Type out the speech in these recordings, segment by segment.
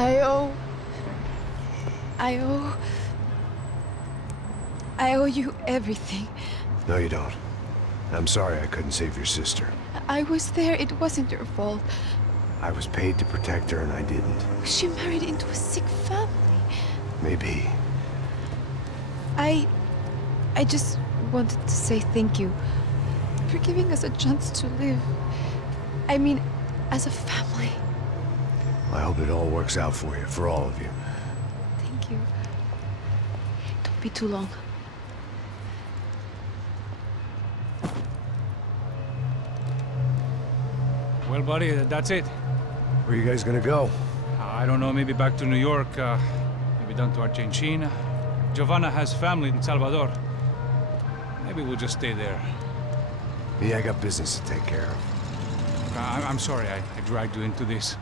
I owe... I owe you everything. No, you don't. I'm sorry I couldn't save your sister. I was there. It wasn't your fault. I was paid to protect her and I didn't. She married into a sick family. Maybe. I just wanted to say thank you for giving us a chance to live. I mean, as a family. I hope it all works out for you, for all of you. Thank you. Don't be too long. Well, buddy, that's it. Where are you guys gonna go? I don't know, maybe back to New York, maybe down to Argentina. Giovanna has family in Salvador. Maybe we'll just stay there. Me, I got business to take care of. I'm sorry I dragged you into this.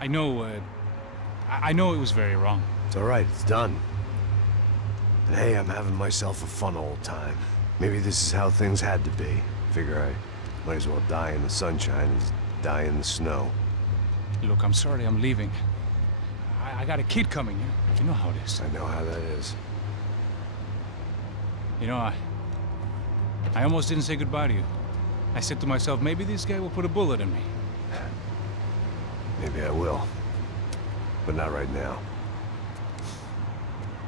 I know it was very wrong. It's all right, it's done. And hey, I'm having myself a fun old time. Maybe this is how things had to be. Figure I might as well die in the sunshine as die in the snow. Look, I'm sorry I'm leaving. I got a kid coming. You know how it is. I know how that is. You know, I almost didn't say goodbye to you. I said to myself, maybe this guy will put a bullet in me. Maybe I will. But not right now.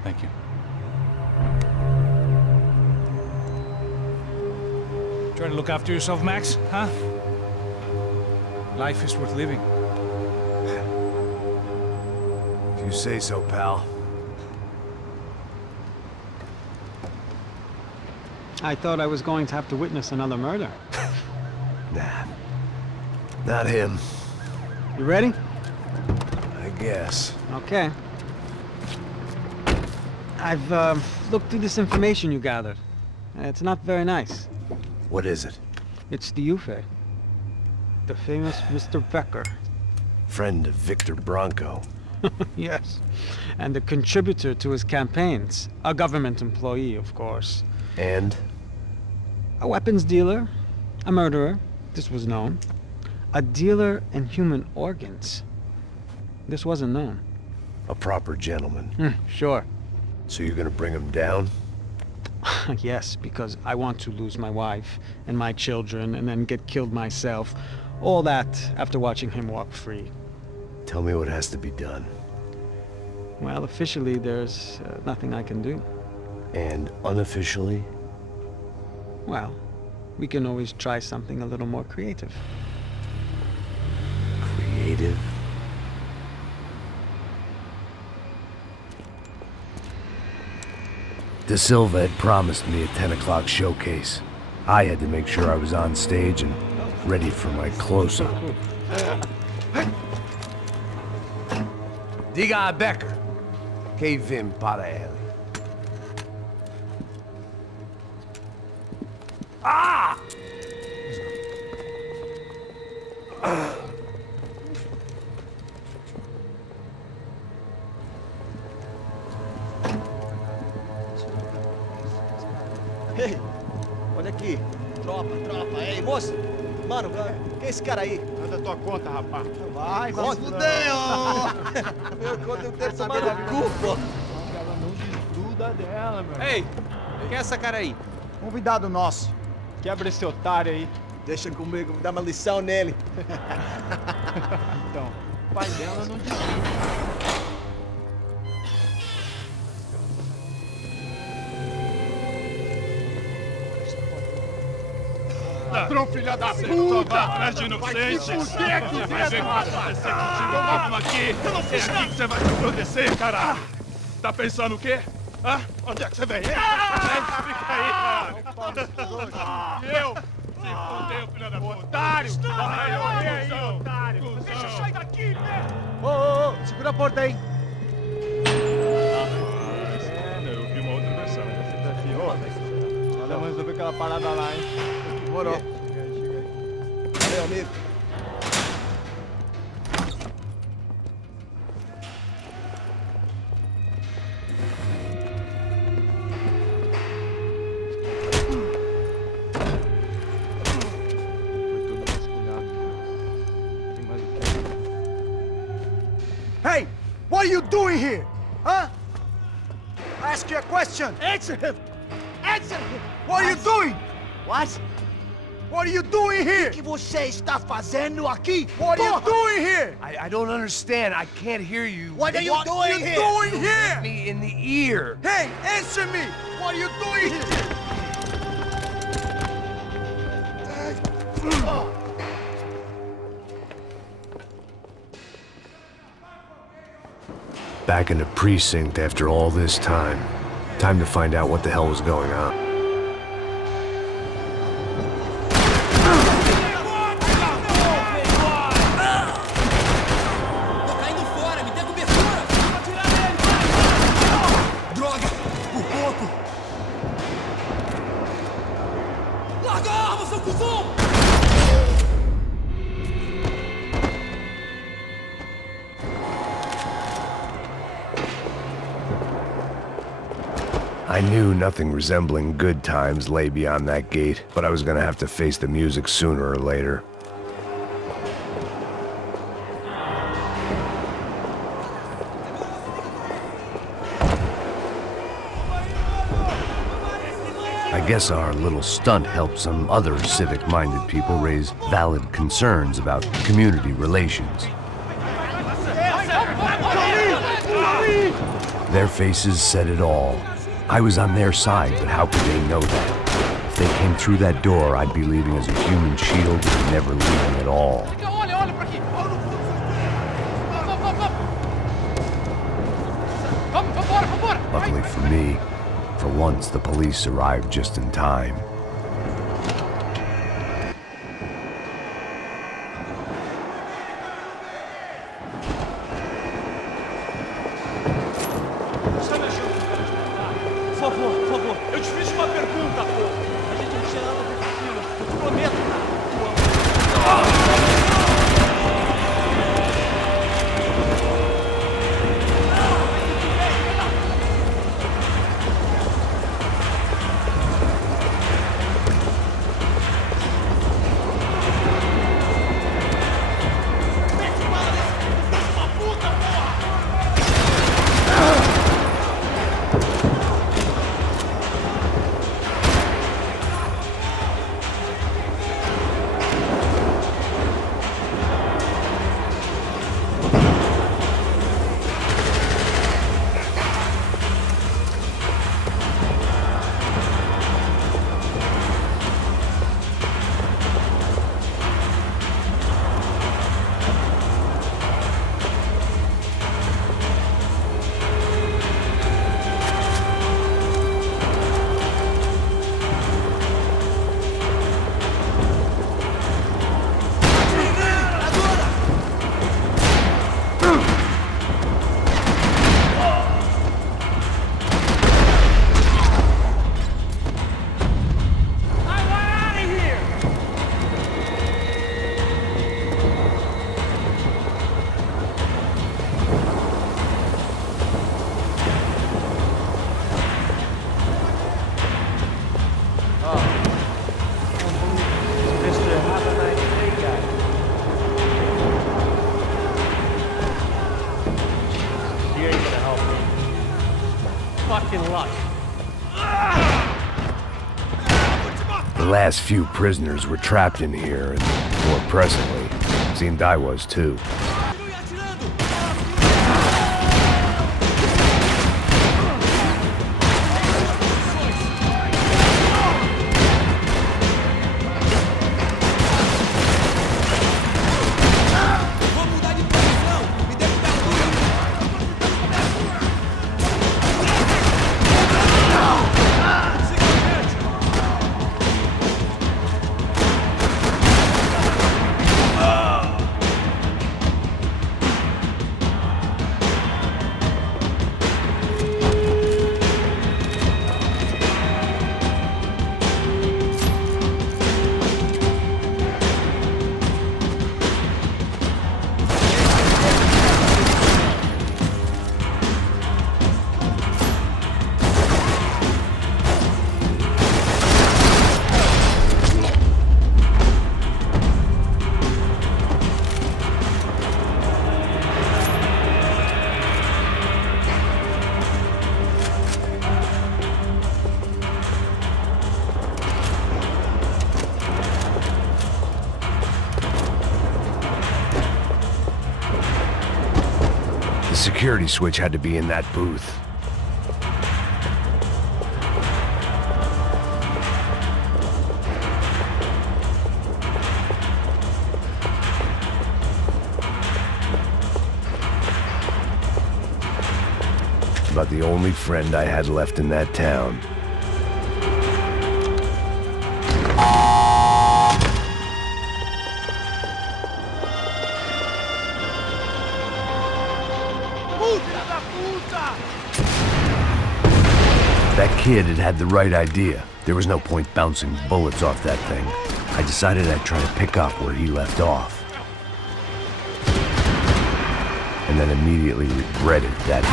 Thank you. Try to look after yourself, Max, huh? Life is worth living. If you say so, pal. I thought I was going to have to witness another murder. Nah. Not him. You ready? I guess. Okay. I've looked through this information you gathered. It's not very nice. What is it? It's the Ufe. The famous Mr. Becker. Friend of Victor Bronco. Yes. And a contributor to his campaigns. A government employee, of course. And? A weapons dealer. A murderer. This was known. A dealer in human organs. This wasn't known. A proper gentleman. Sure. So you're gonna bring him down? Yes, because I want to lose my wife and my children and then get killed myself. All that after watching him walk free. Tell me what has to be done. Well, officially, there's nothing I can do. And unofficially? Well, we can always try something a little more creative. Creative? De Silva had promised me a 10 o'clock showcase. I had to make sure I was on stage and ready for my close-up. Diga a Becker. Que vim para ele. Ah! Ei, olha aqui. Tropa. Ei, moça. Mano, quem é esse cara aí? Manda tua conta, rapaz. Vai fudeu! Meu conta eu tenho tomar no cu, pô. Ela não desgruda dela, meu. Ei, quem é essa cara aí? Convidado nosso. Quebra esse otário aí. Deixa comigo, vou dar uma lição nele. Então, o pai dela não desgruda. Ladrão, filha da puta! Vai atrás de inocentes! Vai ver o que vai acontecer contigo mesmo aqui! É aqui que você vai se acontecer, cara! Tá pensando o quê? Hã? Onde é que você vem? Fica aí, cara! Eu? Se fodeu, filha da puta! Otário! Vai aí, otário! Deixa eu sair daqui, né? Ô, segura a porta aí! Eu vi uma outra versão. Vamos resolver aquela parada lá, hein? Demorou. Valeu, amigo. Foi tudo vasculhado. Tem mais o quê? Hey! doing here? Huh? I ask you a question. Answer him! Answer him! What are you doing? What? What are you doing here? O que você está fazendo aqui? What are you doing here? I don't understand. I can't hear you. What are you doing here? What are you doing here? Hit me in the ear. Hey, answer me! What are you doing here? Back in the precinct after all this time. Time to find out what the hell was going on. Tô caindo fora, me dê cobertura! Droga! Por pouco! Larga a arma, seu cuzão! I knew nothing resembling good times lay beyond that gate, but I was gonna have to face the music sooner or later. I guess our little stunt helped some other civic-minded people raise valid concerns about community relations. Their faces said it all. I was on their side, but how could they know that? If they came through that door, I'd be leaving as a human shield and never leaving at all. Luckily for me, for once the police arrived just in time. Por favor. Eu te fiz uma pergunta, pô. A gente não tinha nada a ver com aquilo. Eu te prometo, cara. Fucking luck. The last few prisoners were trapped in here, and more presently, it seemed I was too. security switch had to be in that booth. About the only friend I had left in that town. That kid had the right idea. There was no point bouncing bullets off that thing. I decided I'd try to pick up where he left off. And then immediately regretted that.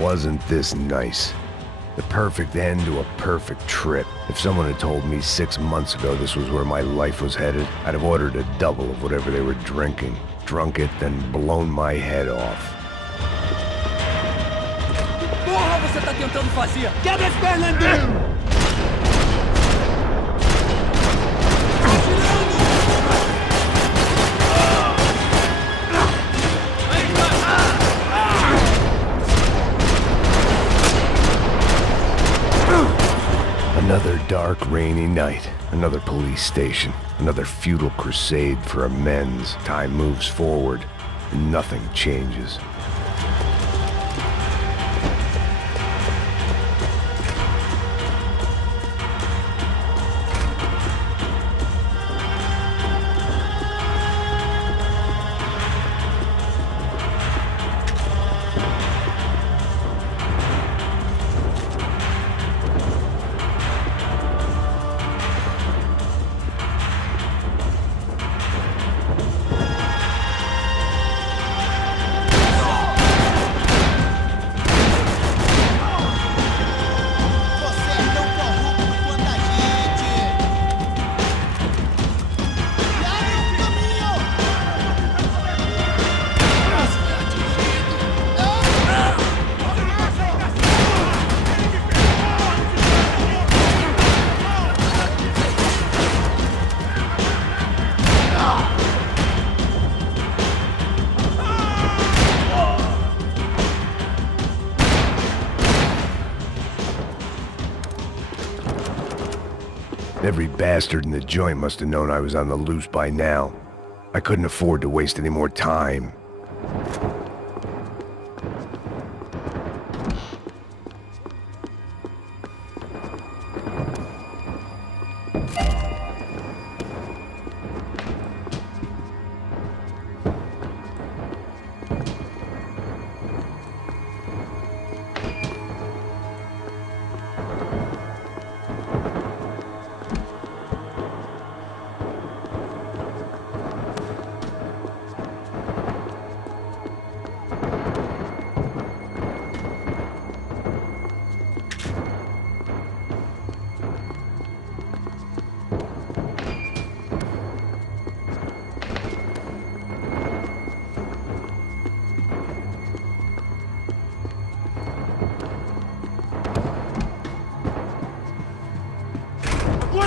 Wasn't this nice? The perfect end to a perfect trip. If someone had told me 6 months ago this was where my life was headed, I'd have ordered a double of whatever they were drinking, drunk it, then blown my head off. Porra, você tá tentando fazer? Quebra esse Fernandinho! Another dark, rainy night. Another police station. Another futile crusade for amends. Time moves forward, and nothing changes. Every bastard in the joint must have known I was on the loose by now. I couldn't afford to waste any more time.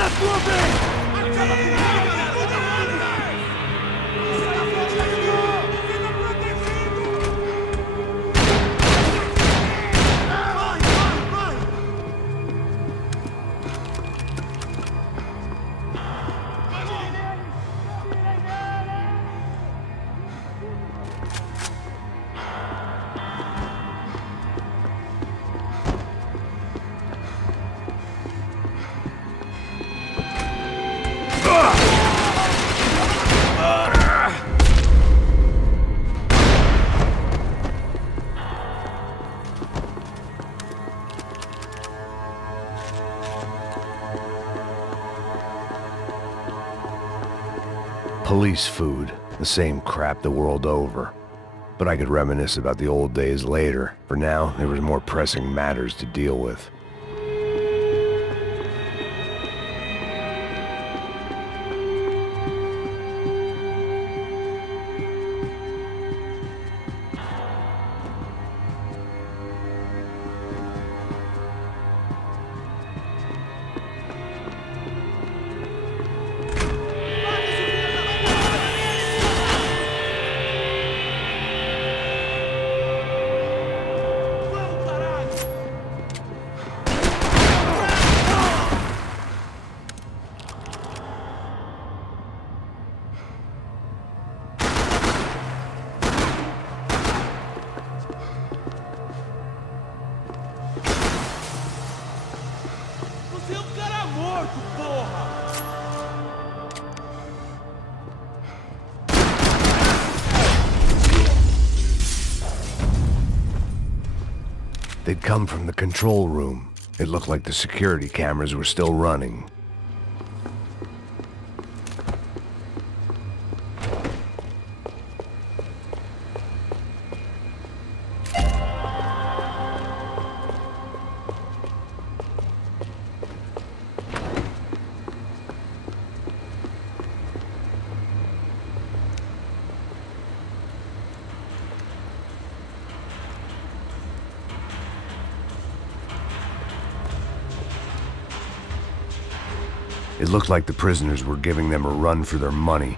na sua vez! Acaba com ele, galera! Sai da frente, Gaminal! Fica protegido! Vai! Police food, the same crap the world over. But I could reminisce about the old days later. For now, there was more pressing matters to deal with. Você é um cara morto, porra! They'd come from the control room. It looked like the security cameras were still running. It looked like the prisoners were giving them a run for their money.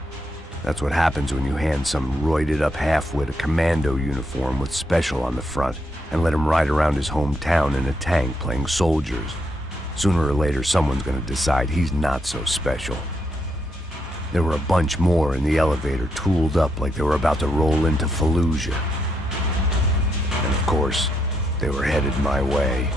That's what happens when you hand some roided-up halfwit a commando uniform with special on the front and let him ride around his hometown in a tank playing soldiers. Sooner or later, someone's gonna decide he's not so special. There were a bunch more in the elevator, tooled up like they were about to roll into Fallujah. And of course, they were headed my way.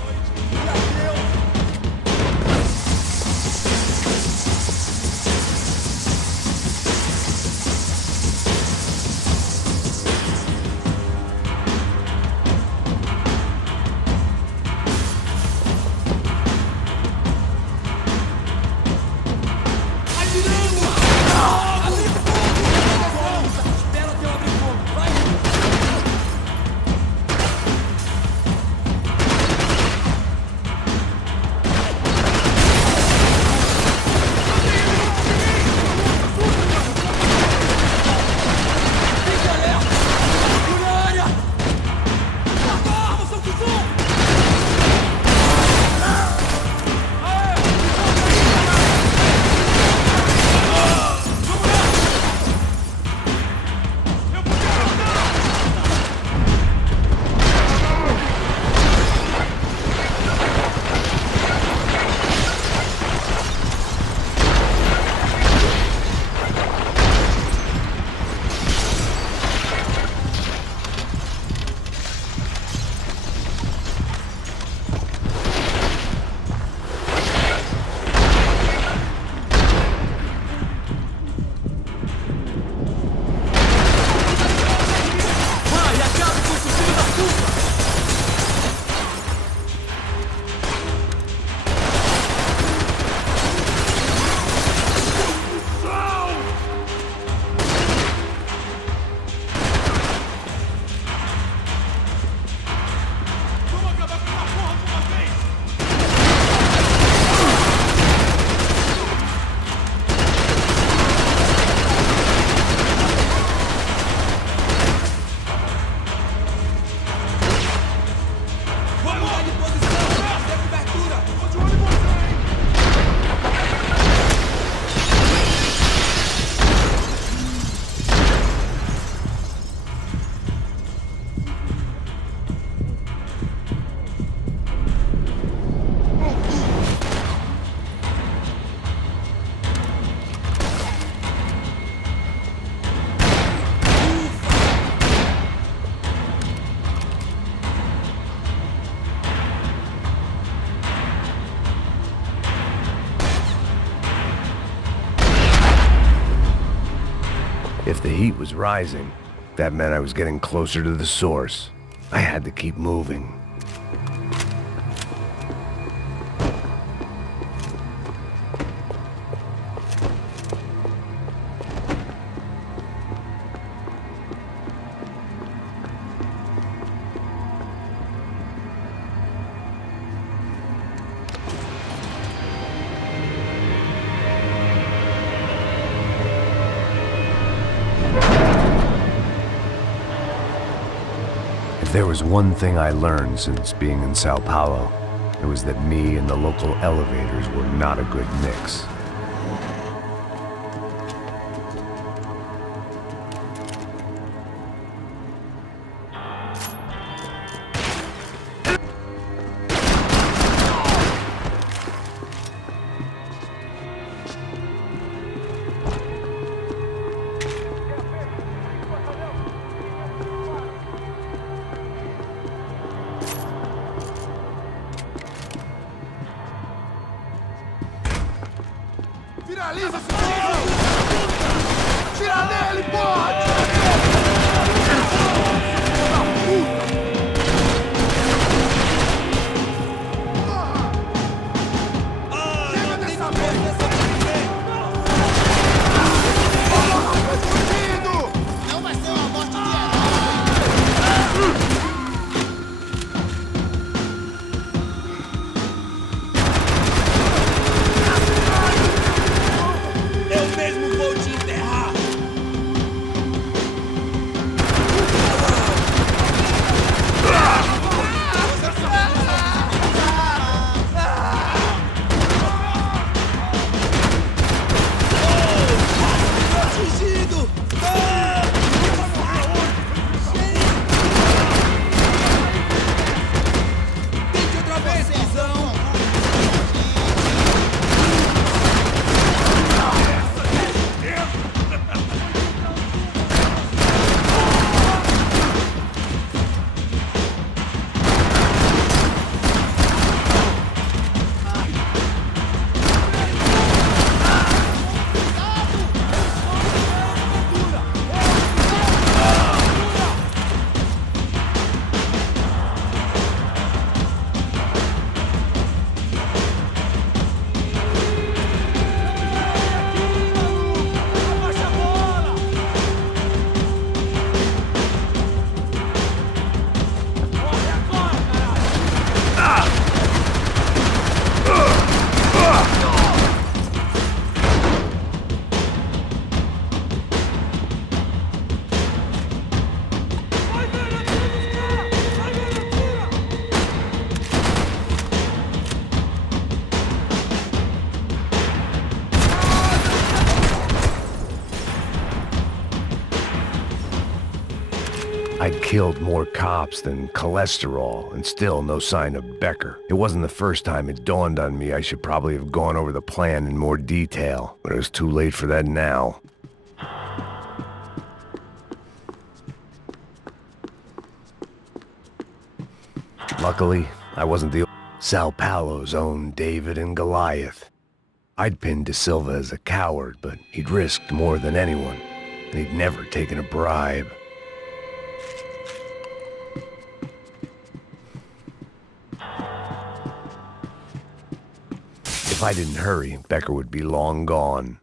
If the heat was rising, that meant I was getting closer to the source. I had to keep moving. If there was one thing I learned since being in Sao Paulo, it was that me and the local elevators were not a good mix. Finaliza esse tiro! Tira nele, porra! Chega dessa merda! Porra, foi fudido! Não vai ser uma morte de I'd killed more cops than cholesterol, and still no sign of Becker. It wasn't the first time it dawned on me I should probably have gone over the plan in more detail, but it was too late for that now. Luckily, I wasn't the Sao Paulo's own David and Goliath. I'd pinned De Silva as a coward, but he'd risked more than anyone, and he'd never taken a bribe. If I didn't hurry, Becker would be long gone.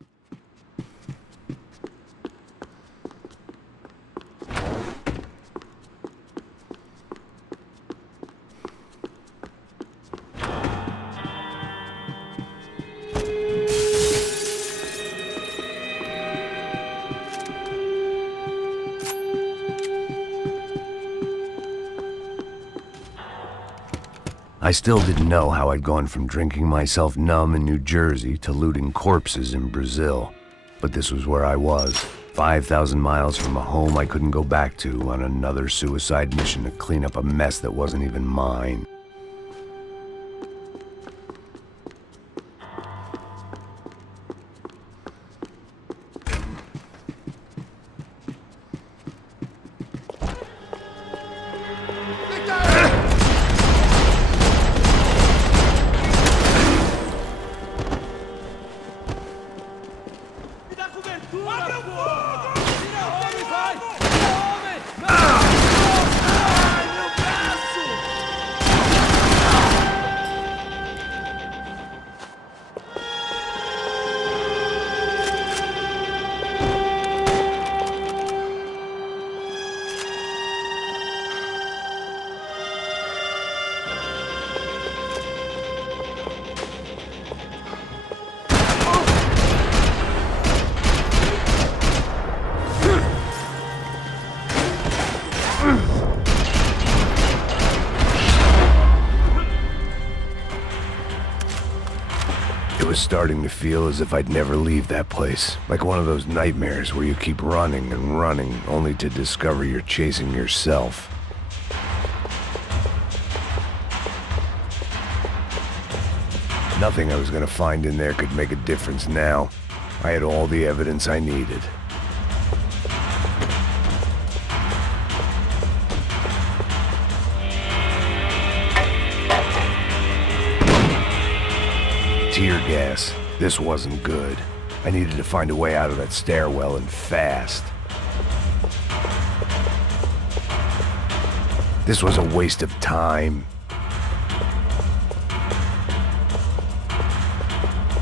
I still didn't know how I'd gone from drinking myself numb in New Jersey to looting corpses in Brazil. But this was where I was, 5,000 miles from a home I couldn't go back to on another suicide mission to clean up a mess that wasn't even mine. It was starting to feel as if I'd never leave that place. Like one of those nightmares where you keep running and running, only to discover you're chasing yourself. Nothing I was gonna find in there could make a difference now. I had all the evidence I needed. Tear gas. This wasn't good. I needed to find a way out of that stairwell and fast. This was a waste of time.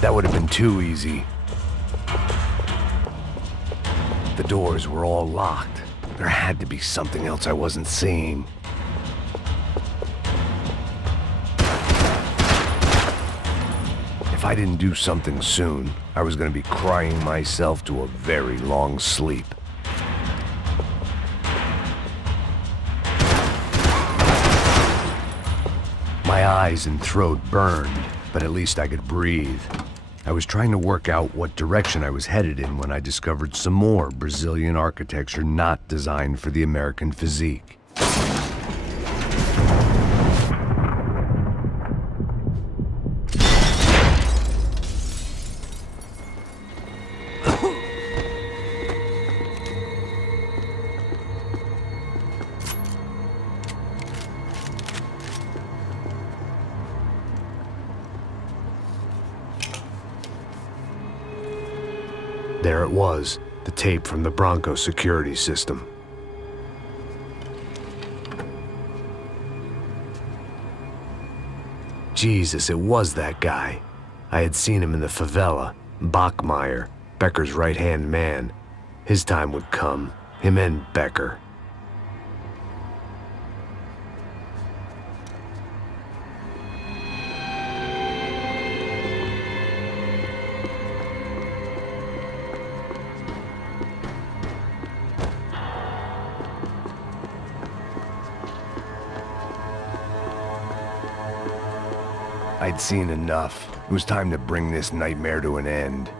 That would have been too easy. The doors were all locked. There had to be something else I wasn't seeing. If I didn't do something soon, I was going to be crying myself to a very long sleep. My eyes and throat burned, but at least I could breathe. I was trying to work out what direction I was headed in when I discovered some more Brazilian architecture not designed for the American physique. There it was, the tape from the Bronco security system. Jesus, it was that guy. I had seen him in the favela, Bachmeyer, Becker's right-hand man. His time would come, him and Becker. I'd seen enough. It was time to bring this nightmare to an end.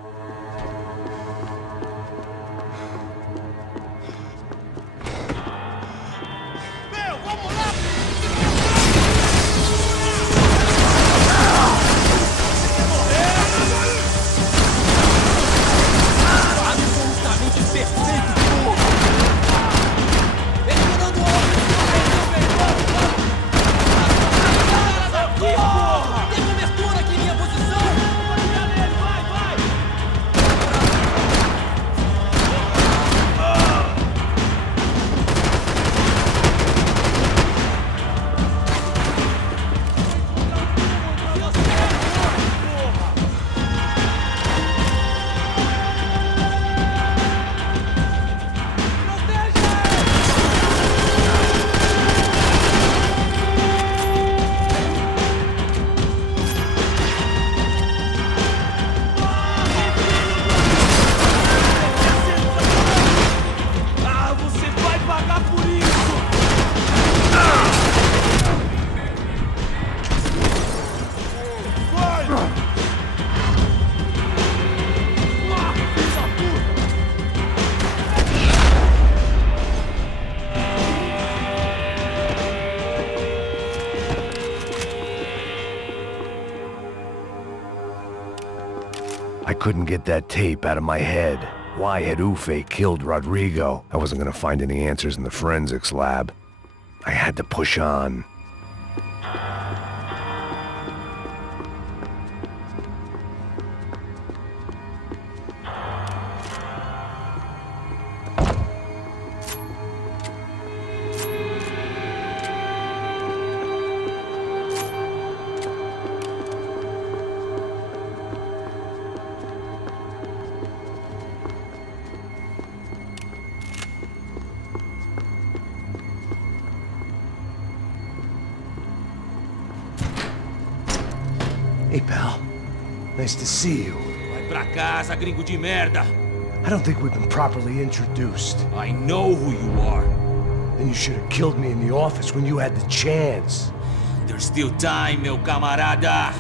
I couldn't get that tape out of my head. Why had Ufe killed Rodrigo? I wasn't gonna find any answers in the forensics lab. I had to push on. Hey, pal. Nice to see you. Vai pra casa, gringo de merda. I don't think we've been properly introduced. I know who you are. Then you should have killed me in the office when you had the chance. There's still time, meu camarada.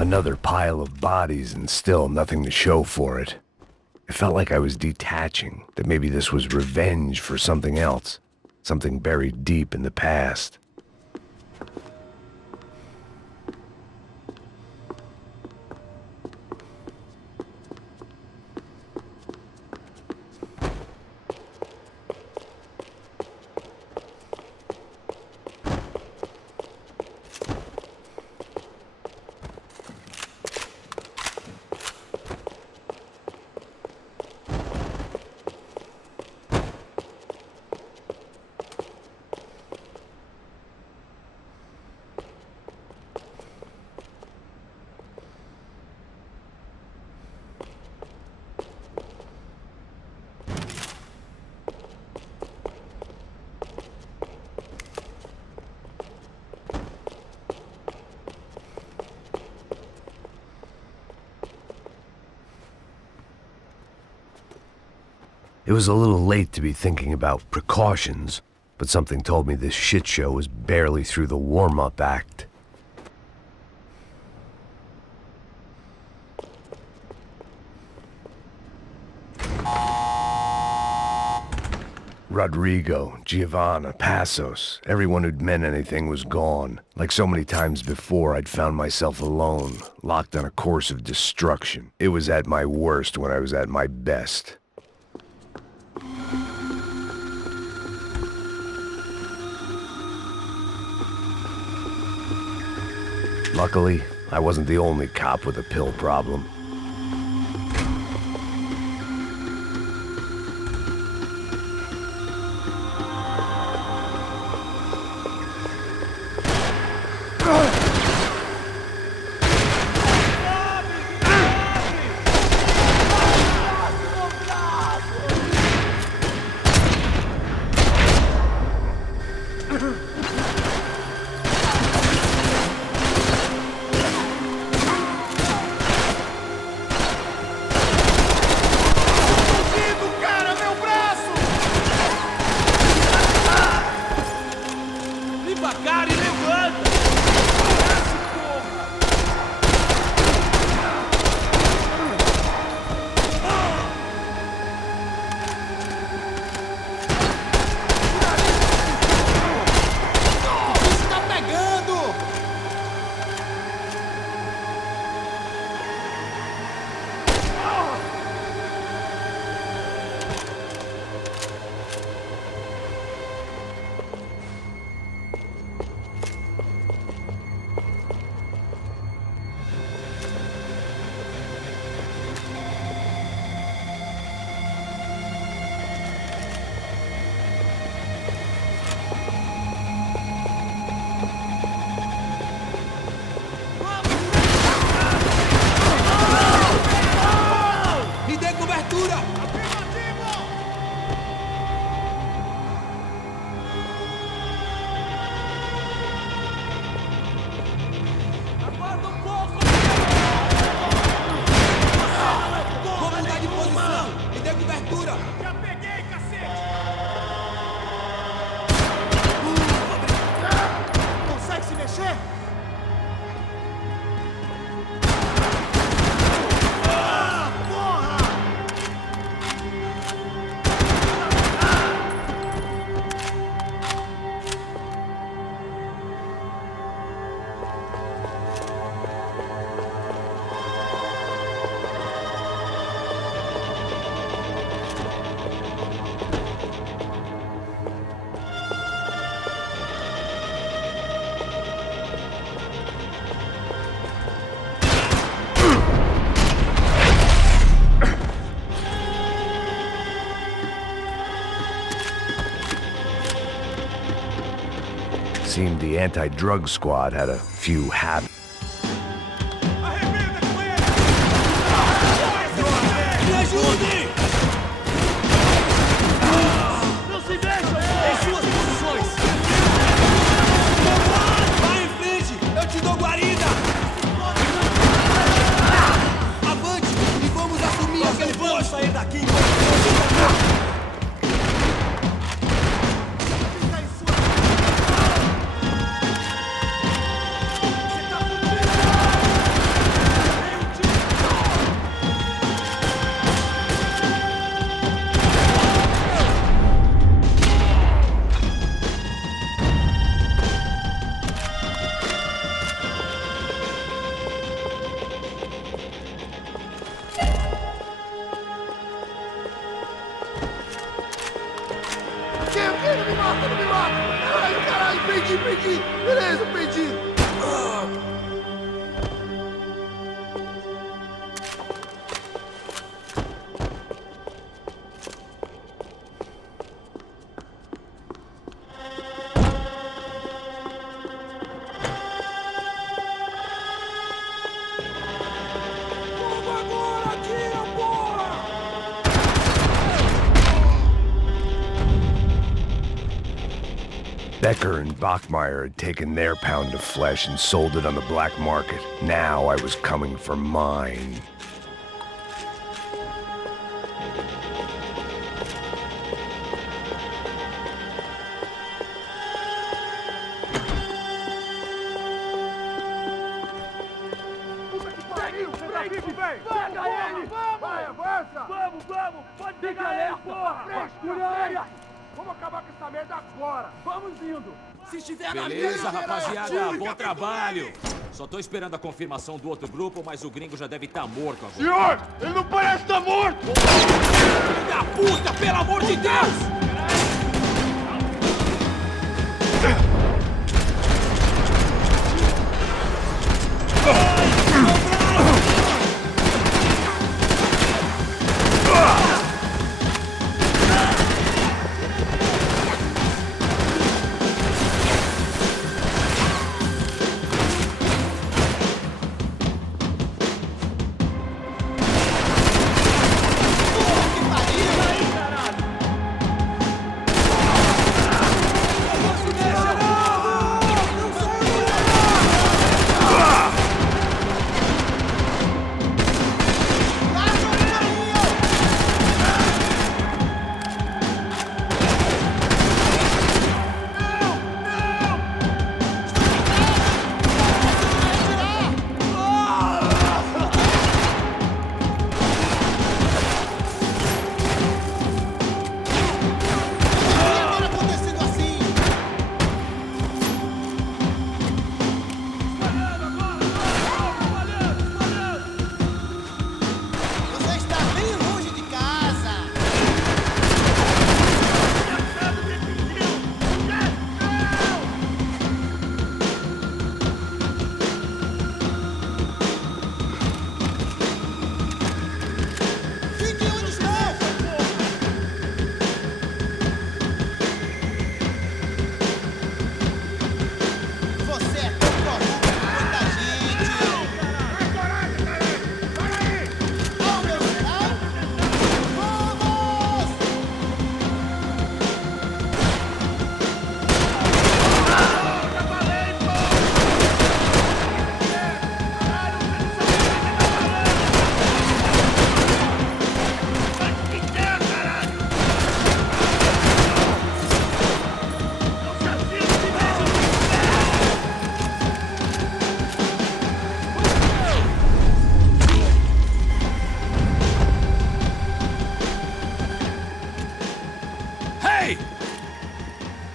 Another pile of bodies and still nothing to show for it. It felt like I was detaching, that maybe this was revenge for something else, something buried deep in the past. It was a little late to be thinking about precautions, but something told me this shit show was barely through the warm-up act. Rodrigo, Giovanna, Passos, everyone who'd meant anything was gone. Like so many times before, I'd found myself alone, locked on a course of destruction. It was at my worst when I was at my best. Luckily, I wasn't the only cop with a pill problem. Seemed the anti-drug squad had a few habits. Não se mexa! Em suas posições! Vai em frente! Eu te dou guarida! Avante! E vamos assumir aquele posto! Vamos sair daqui! aqui. Beleza, perdido. Becker and Bachmeyer had taken their pound of flesh and sold it on the black market. Now I was coming for mine. Vamos acabar com essa merda agora! Vamos indo! Se estiver na Beleza, mira, rapaziada, bom trabalho. Só tô esperando a confirmação do outro grupo, mas o gringo já deve estar morto agora. Senhor! Ele não parece estar morto! Filho da puta, pelo amor de Deus!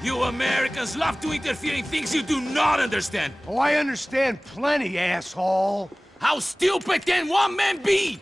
You Americans love to interfere in things you do not understand. Oh, I understand plenty, asshole. How stupid can one man be?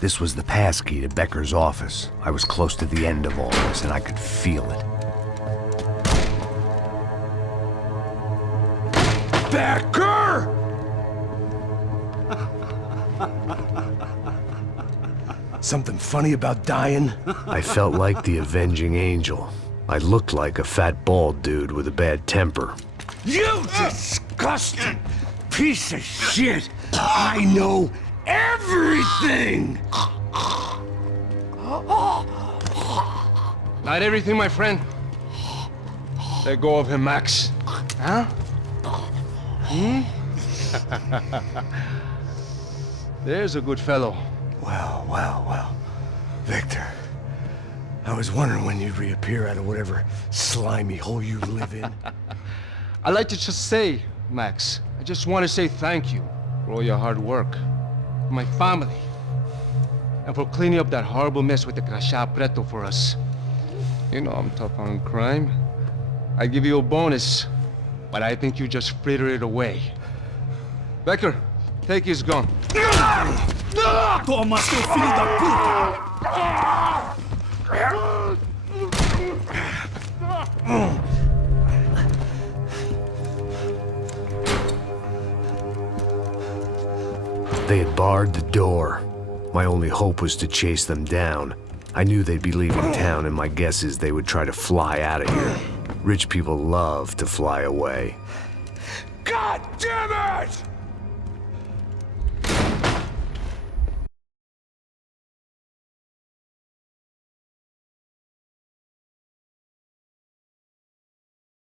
This was the passkey to Becker's office. I was close to the end of all this, and I could feel it. Becker! Something funny about dying? I felt like the avenging angel. I looked like a fat bald dude with a bad temper. You disgusting piece of shit! I know everything! Not everything, my friend. Let go of him, Max. Huh? There's a good fellow. Well. Victor, I was wondering when you'd reappear out of whatever slimy hole you live in. I'd like to just say, Max, I just want to say thank you for all your hard work, for my family, and for cleaning up that horrible mess with the Crachá Preto for us. You know I'm tough on crime. I give you a bonus, but I think you just frittered it away. Becker, take his gun. Toma, seu filho da puta! They had barred the door. My only hope was to chase them down. I knew they'd be leaving town, and my guess is they would try to fly out of here. Rich people love to fly away. God damn it!